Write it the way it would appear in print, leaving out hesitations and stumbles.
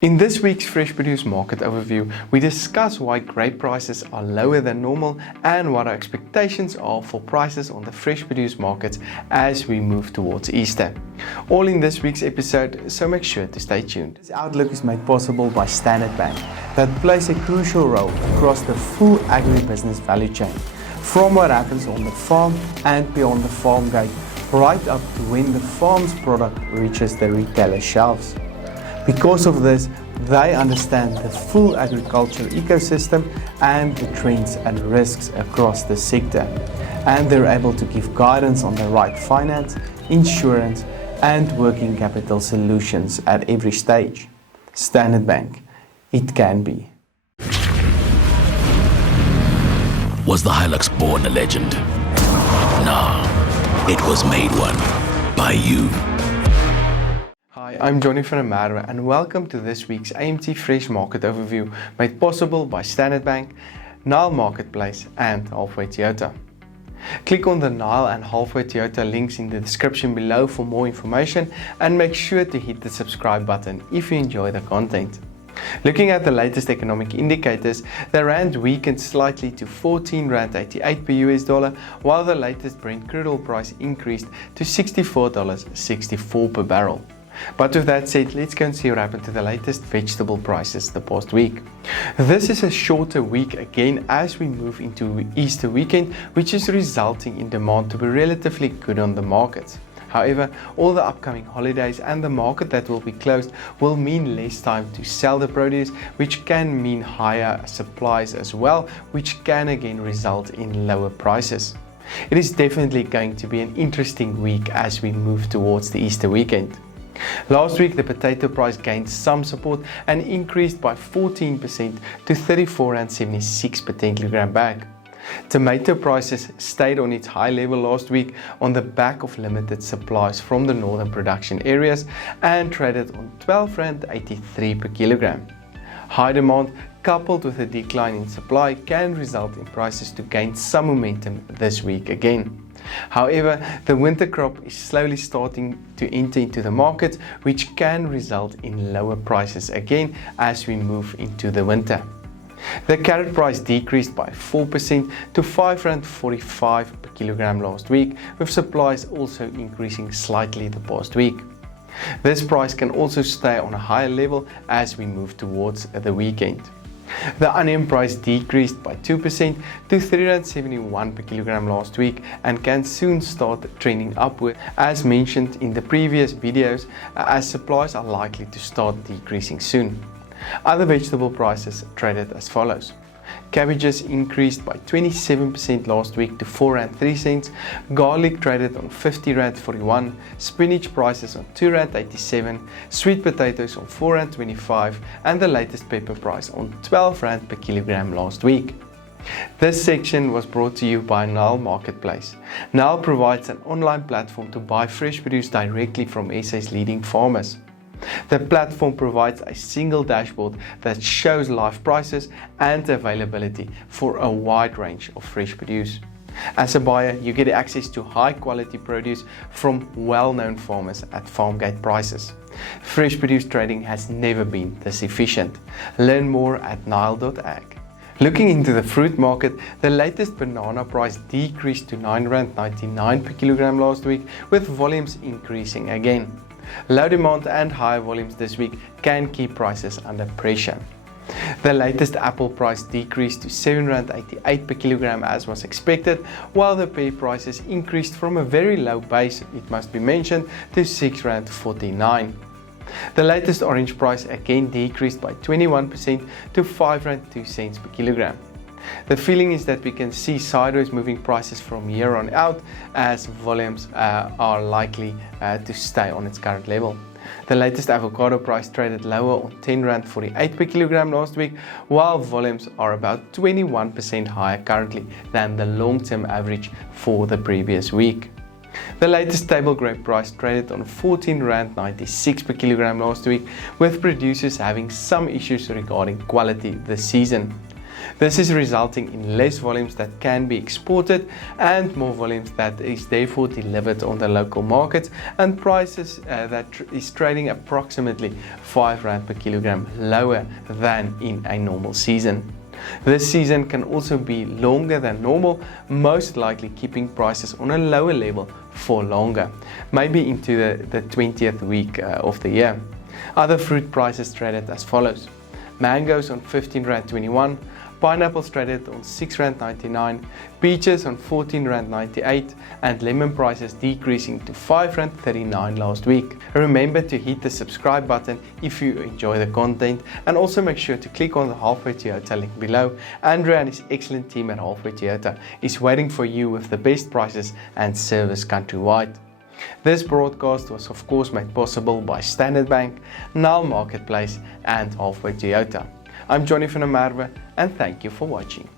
In this week's Fresh Produce Market Overview, we discuss why grape prices are lower than normal and what our expectations are for prices on the fresh produce markets as we move towards Easter. All in this week's episode, so make sure to stay tuned. This outlook is made possible by Standard Bank that plays a crucial role across the full agribusiness value chain, from what happens on the farm and beyond the farm gate, right up to when the farm's product reaches the retailer shelves. Because of this, they understand the full agriculture ecosystem and the trends and risks across the sector. And they're able to give guidance on the right finance, insurance, and working capital solutions at every stage. Standard Bank, it can be. Was the Hilux born a legend? Nah, it was made one by you. Hi, I'm Johnny van der Merwe and welcome to this week's AMT Fresh Market Overview made possible by Standard Bank, Nile Marketplace and Halfway Toyota. Click on the Nile and Halfway Toyota links in the description below for more information and make sure to hit the subscribe button if you enjoy the content. Looking at the latest economic indicators, the rand weakened slightly to 14.88 Rand per US dollar, while the latest Brent crude oil price increased to $64.64 per barrel. But with that said, let's go and see what happened to the latest vegetable prices the past week. This is a shorter week again as we move into Easter weekend, which is resulting in demand to be relatively good on the markets. However, all the upcoming holidays and the market that will be closed will mean less time to sell the produce, which can mean higher supplies as well, which can again result in lower prices. It is definitely going to be an interesting week as we move towards the Easter weekend. Last week, the potato price gained some support and increased by 14% to 34.76 per 10 kilogram bag. Tomato prices stayed on its high level last week on the back of limited supplies from the northern production areas and traded on 12.83 per kilogram. High demand coupled with a decline in supply can result in prices to gain some momentum this week again. However, the winter crop is slowly starting to enter into the market, which can result in lower prices again as we move into the winter. The carrot price decreased by 4% to R5.45 per kilogram last week, with supplies also increasing slightly the past week. This price can also stay on a higher level as we move towards the weekend. The onion price decreased by 2% to R3.71 per kilogram last week and can soon start trending upward, as mentioned in the previous videos, as supplies are likely to start decreasing soon. Other vegetable prices traded as follows. Cabbages increased by 27% last week to R4.03, garlic traded on R50.41, spinach prices on R2.87, sweet potatoes on R4.25 and the latest pepper price on R12 per kilogram last week. This section was brought to you by Nile Marketplace. Nile provides an online platform to buy fresh produce directly from SA's leading farmers. The platform provides a single dashboard that shows live prices and availability for a wide range of fresh produce. As a buyer, you get access to high quality produce from well-known farmers at farm gate prices. Fresh produce trading has never been this efficient. Learn more at Nile.ag. Looking into the fruit market, the latest banana price decreased to R9.99 per kilogram last week, with volumes increasing again. Low demand and high volumes this week can keep prices under pressure. The latest apple price decreased to R7.88 per kilogram as was expected, while the pear prices increased from a very low base, it must be mentioned, to R6.49. The latest orange price again decreased by 21% to R5.02 per kilogram. The feeling is that we can see sideways moving prices from here on out, as volumes are likely to stay on its current level. The latest avocado price traded lower on R10.48 per kilogram last week, while volumes are about 21% higher currently than the long-term average for the previous week. The latest table grape price traded on R14.96 per kilogram last week, with producers having some issues regarding quality this season. This is resulting in less volumes that can be exported and more volumes that is therefore delivered on the local markets, and prices that is trading approximately 5 Rand per kilogram lower than in a normal season. This season can also be longer than normal, most likely keeping prices on a lower level for longer, maybe into the 20th week of the year. Other fruit prices traded as follows: mangoes on 15 Rand 21, pineapples traded on 6 Rand 99, peaches on 14 Rand 98, and lemon prices decreasing to 5 Rand 39 last week. Remember to hit the subscribe button if you enjoy the content, and also make sure to click on the Halfway Toyota link below. Andrew and his excellent team at Halfway Toyota is waiting for you with the best prices and service countrywide. This broadcast was of course made possible by Standard Bank, Nile Marketplace and Halfway Toyota. I'm Johnny van der Merwe and thank you for watching.